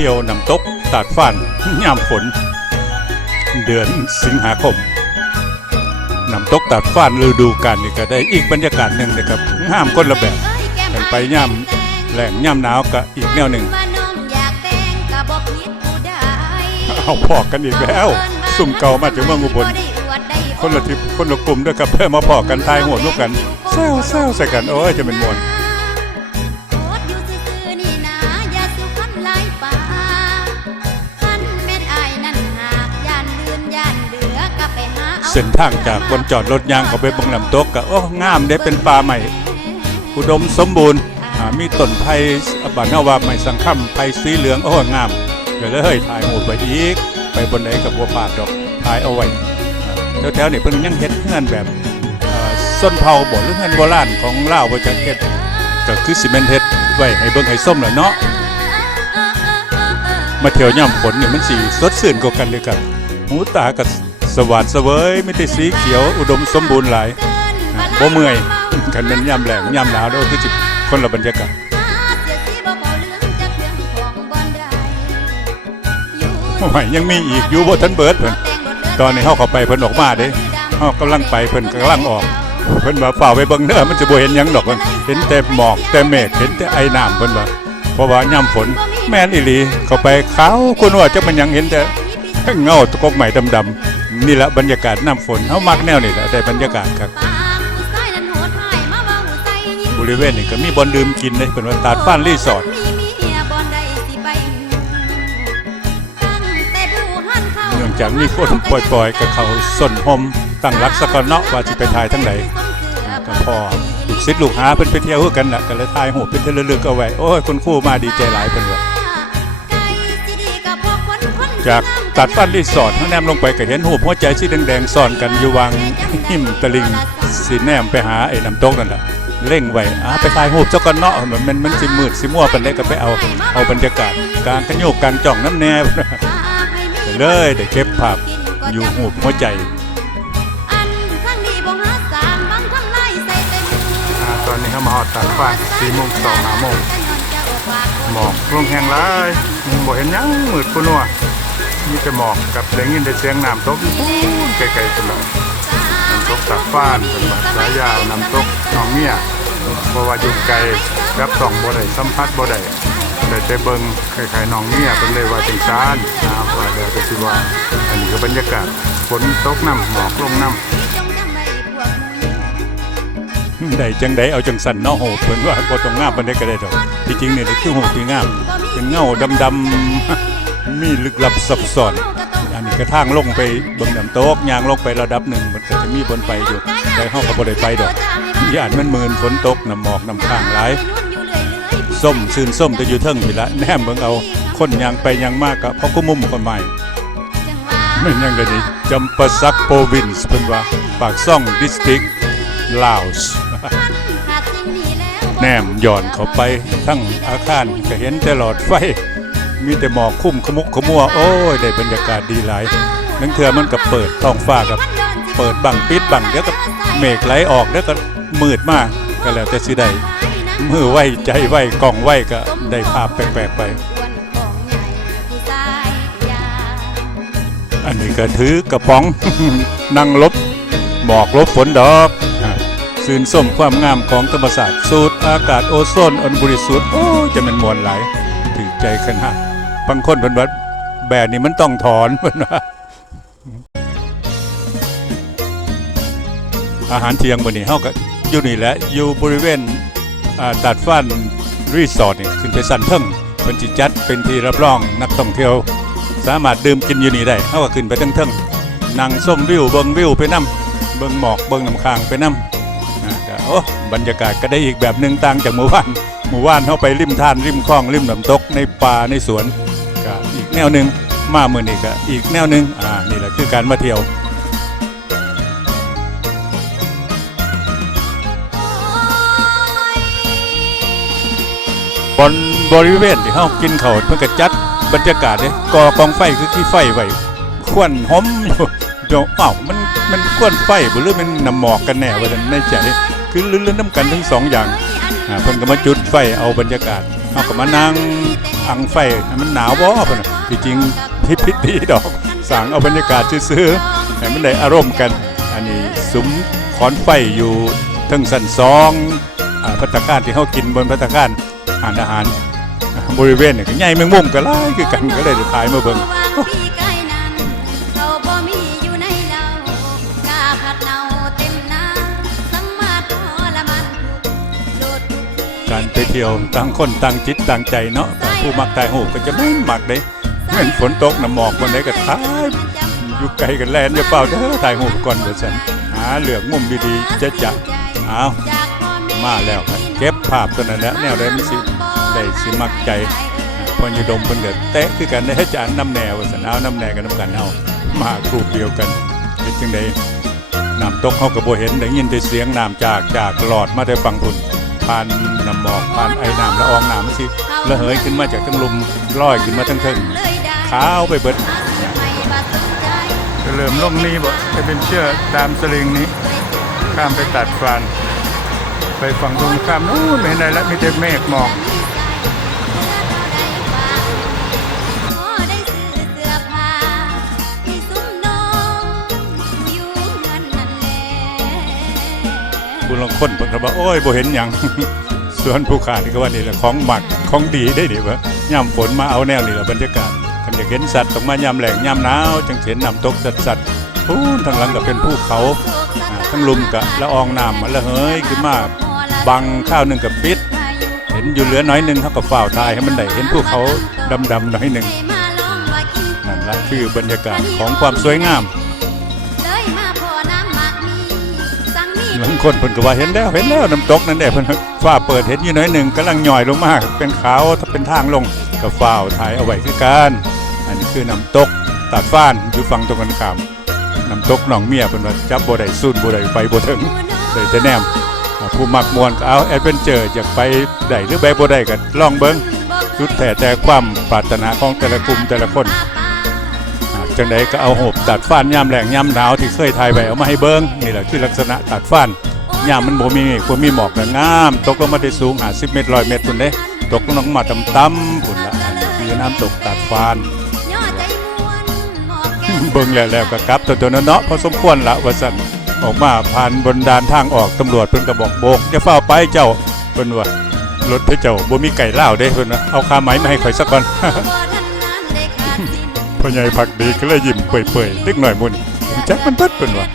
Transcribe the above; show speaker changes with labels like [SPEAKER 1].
[SPEAKER 1] ที่ยวน้ำตกตาดฟ้านยามฝน เดือนสิงหาคมน้ำตกตาดฟ้านฤดูกาลนี่ก็ได้อีกบรรยากาศหนึ่งนะครับงามคนละแบบกันไปย่ำแหล่งย่ำหนาวก็อีกแนวหนึ่งเอาพอกันอีกแล้ว สุ่มเก่ามาจากเมืองอุบลคนละทิพคนละกลุ่มด้วยกับเพื่อมาพอกันทายหัวลูกกันแซวแซวใส่กันโอ้ยจะเป็นมวล เส้นทางจากบนจอดรถยางเขาไปบังลำตกก็โอ้งามได้เป็นป่าใหม่ อุดมสมบูรณ์มีต้นไผ่บานเฮาว่าไม้สังค่ำไผ่สีเหลืองโอ้งามก็เลยถ่ายรูปไว้อีก ไปบนไหนกับบัวปาดดอกถ่ายเอาไว้แถวๆนี่เพิ่นยังเฮ็ดเฮือนแบบส้นเผาบ่หรือเฮือนโบราณของเลาวบ่จักเฮ็ดก็คือสิเมนเฮ็ดไว้ให้เบิ่งให้ส้มแหละเนาะมาเที่ยวย่ำฝนเนี่ยมันสิสดชื่นกว่ากันเลยกันหูตาก็ สว่านเสวยมีแต่สีเขียวอุดมสมบูรณ์หลายบ่เมื่อยกันเป็นยามแหลงยามหนาวด้วยคือจิคนละบรรยากาศโอ้ยยังมีอีกอยู่บ่ทันเบิดเพิ่นตอนนี้เฮาเข้าไปเพิ่นออกมาเด้เฮากำลังไปเพิ่นกำลังออกเพิ่นว่าฝ่าไปเบิ่งเด้อมันจะบ่เห็นหยังดอกเพิ่นเห็นแต่หมอกแต่เมฆเห็นแต่ไอน้ำเพิ่นว่าเพราะว่ายามฝนแม่นอีหลีเข้าไปขาวคุณว่าจะมันยังเห็นแต่เงาตะกกใหม่ดำๆ นี่ละบรรยากาศน้ำฝนเฮามักแนวนี้แหละได้บรรยากาศครับ บริเวณนี้ก็มีบอนดื่มกินเลยเป็นว่าตาดฟ้านรีสอร์ทเนื่องจากมีคนปล่อยๆกับเขาส้นหมตั้งรักสกอนเนาะว่าสิไปถ่ายทั้งใดก็พอลูกศิษย์ลูกหาเพิ่นไปเที่ยวคือกันน่ะก็เลยถ่ายหูปเป็นเทระลึกเอาไว้โอ้ยคุณครูมาดีใจหลายเพิ่นว่า จากตัดฟ้านรีสอร์ทข้างแนมลงไปก็เห็นหูหัวใจสีแดงๆซ่อนกันอยู่วางหิมตะลิงสีแนมไปหาไอ้น้ำตกนั่นแหละเร่งไว้อ่าไปถ่ายหูเจ้ากันเนาะเหมือนมันมันสิมืดสิมั่วปานใดก็ไปเอาเอาบรรยากาศกางกระโยกกางจ่องน้ำแนวเลยได้เก็บภาพอยู่หูหัวใจตอนนี้เขามาหอดตัดฟ้าสี่โมงสองห้าโมงหมอกลงแห้งร้ายบ่เห็นยังมืดกุนัว มีแต่หมอกกับได้ยินแต่เสียงน้ำตกปูนไกลๆตลอดน้ำตกตัดฟ้านเป็นว่าสายยาวน้ำตกหนองเมียเพราะว่าอยู่ไกลรับส่องบ่ได้สัมผัสบ่ได้ได้แต่เบิ่งคล้ายๆหนองเมียเป็นเลยว่าจังซานนะครับว่าเดี๋ยวก็สิว่าอันนี้ก็บรรยากาศฝนตกน้ำหมอกลงน้ำได้จังได้เอาจังสันเนาะโหเพิ่นว่าบ่ต้องงามปานใดก็ได้ดอกที่จริงนี่นี่คือโหคืองามเป็นเงาดำๆ มีลึกลับซับซ้อน อันนี้ก็ทางลงไปบิ่งน้ำตกยางลงไประดับหนึ่งมันก็จะมีบนไปอยู่แต่เฮาก็บ่ได้ไปดอกย่านมันมืนฝนตกน้ำหมอกน้ำค้างหลายส้มซื่นส้มจะอยู่เทิงพี่ละแนมเบิ่งเอาคนยางไปยางมากก็เพราะกุมุมคนใหม่ม่นยังไดนี่จำปาสักโปวินส์เพิ่นว่าปากซ่องดิสติกลาวส์แนมย่อนเข้าไปทั้งอาคารก็เห็นแต่หลอดไฟ มีแต่หมอกคุ้มขมุกขมัว โอ้ยได้บรรยากาศดีหลายนั่นเถื่อมันก็เปิดท้องฟ้ากับเปิดบังปิดบังเดี๋ยวก็เมฆไหลออกเดี๋ยวก็มืดมากก็แล้วแต่สิได้มือไหวใจไหวกล่องไหวก็ได้ภาพแปลกๆไป อันนี้ก็ถือกระป๋องนั่งลบหมอกลบฝนดอกอ่าสื่นส้มความงามของธรรมศาสตร์สูตรอากาศโอโซนอันบริสุทธิ์โอ้จะเป็นมวลหลายถือใจขนาด บางคนเพิ่นว่าแบบนี้มันต้องถอนเพิ่นว่าอาหารเที่ยงมื้อนี้เฮาก็อยู่นี่แหละอยู่บริเวณตัดฟ้านรีสอร์ทนี่ขึ้นไปสั่นเทิงเพิ่นสิจัดเป็นที่รับรองนักท่องเที่ยว สามารถดื่มกินอยู่นี่ได้เฮาก็ขึ้นไปเทิงๆนั่งชมวิวเบิ่งวิวไปนํเบิ่งหมอกเบิ่งน้ำค้างไปนํนะก็โอ้บรรยากาศก็ได้อีกแบบหนึ่งต่างจากหมู่บ้านหมู่บ้านเฮาไปริมทานริมคลองริมน้ำตกในป่าในสวน แนวหนึงมาเมื้อนี้ก็อีกแนวหนึงอ่านี่แหละคือการมาเที่ยวบนบริเวณที่เฮากินเขาเพิ่นก็จัดบรรยากาศเด้ก่อกองไฟคือขี้ไฟไว้ควันหอมอยู่เดี๋ยวอ้าวมันมันควันไฟหรือมันน้ำหมอกกันแน่ว่าซั่นในใจคือลื่นๆน้ำกันทั้งสองอย่างอ่าเพิ่นก็มาจุดไฟเอาบรรยากาศ เอาก็มานั่งอังไฟให้มันหนาวบ่เพิ่นะที่จริงพิพิธีดอกสั่งเอาบรรยากาศซื่อๆให้มันได้อารมณ์กัน อันนี้ซุ้มขอนไฟอยู่ทั้งสันซองอพัตตาคารที่เขากินบนพัตตาคารอาหารอาหารบริเวณนี่ก็ใหญ่เมงมุมก็ไล่คือกันก็เลยถ่ายมาเบิ่ง
[SPEAKER 2] การ
[SPEAKER 1] ไปเที่ยวต่างคนต่างจิตต่างใจเนาะผู้มักถ่ายรูก็จะไม่มักเด้เหมือนฝนตกน้ำหมอกวันไหนก็ถ่ายอยู่ไกลกันแลนอย่าเปล่าเด้อถ่ายรูก่อนว่าซั่นหาเหลือกมุมดีๆจะจะเอามาแล้วครับเก็บภาพตัวนั้นแหล้วแนวใดมันสิได้สิมักใจอ่าพอยดมเพิ่นก็เตะคือกันได้อาจารย์น้ำแนวสันเอาน้ำแนวกันน้ำกันเอามากรูปเดียวกันเฮ็ดจังไดน้ำตกเฮาก็บ่เห็นได้ยินแต่เสียงน้ำจากจากหลอดมาแต่ฝั่งพุ่น ผ่านน้ำหมอกผ่านไอ้น้ำละอองน้ำมันสิระเหยขึ้นมาจากทั้งลมลอยขึ้นมาทั้งเทิงขาวไปเบิดจะเริ่มลงนี้บ่จะเป็นเชือกตามสลิงนี้ ข้ามไปตัดฟันไปฝั่งตรงข้ามนู้นไม่เห็นอะไรแล้วมีแต่เมฆหมอก
[SPEAKER 2] ผู้ลา
[SPEAKER 1] งค้นเพิ่นก็ว่าโอ้ยบ่เห็นหยังส่วนผู้ขานี่ก็ว่านี่แหละของหมักของดีได้ดิวะย่ำฝนมาเอาแนวนี่แหละบรรยากาศคันอยากเห็นสัตว์ต้องมายามแหลงยามหนาวจังสิเห็นน้ำตกสัตว์สัตว์พูนทางหลังก็เป็นภูเขาอ่าทั้งลุมกะละอองน้ำมันละเหยขึ้นมาบังข้าวหนึงกับปิด เห็นอยู่เหลือน้อยหนึงเฮาก็ฝ้าวทายให้มันได้เห็นภูเขาดำๆน่อยหนึง นั่นละคือบรรยากาศของความสวยงาม บางคนเพิ่นก็ว่าเห็นแล้วเห็นแล้วน้ำตกนั่นแหละเพิ่นฟ้าเปิดเห็นอยู่หน้อยหนึ่งกำลังหย่อยลงมาก เป็นขาวถ้าเป็นทางลงก็ฟ้าวถ่ายเอาไว้คือกันอันนี้คือน้ำตกตาดฟ้านอยู่ฝั่งตรงกันข้ามน้ำตกหนองเมียเพิ่นว่าจับบ่ได้สู้บ่ได้ไปบ่ถึงเลยแต่แนมผู้มักมวนก็เอาแอดเวนเจอร์อยากไปได้หรือไปบ่ได้ก็ลองเบิ่งสุดแต่แต่ความปรารถนาของแต่ละกลุ่มแต่ละคน จังใดก็เอาหบตัดฟ้านยามแหลงยามหนาวที่เคยถ่ายไว้เอามาให้เบิ้งนี่แหละคือลักษณะตัดฟ้านยามมันบ่มีบ่มีหมอกงาม ตกลงมาได้สูง50เมตร100เมตรพุ่นเด้ตกลงมาต่ำๆพุ่นละอันนี้คือน้ำตกตัดฟ้านเบิ่งแล้วแล้วก็กลับตัวตัวเนาะพอสมควรละว่าซั่นออกมาผ่านบนดานทางออกตำรวจเพิ่นก็บอกโบกอย่าเฝ้าไปเจ้าเพิ่นว่ารถพระเจ้าบ่มีไก่เล่าเด้เพิ่นว่าเอาคาไหมมาให้ข่อยสักก่อน พ่อใหญ่ผักดีก็เลยยิ้มเปื่อยๆเล็กหน่อยมุ่นจักมันเบิดเป็นว่า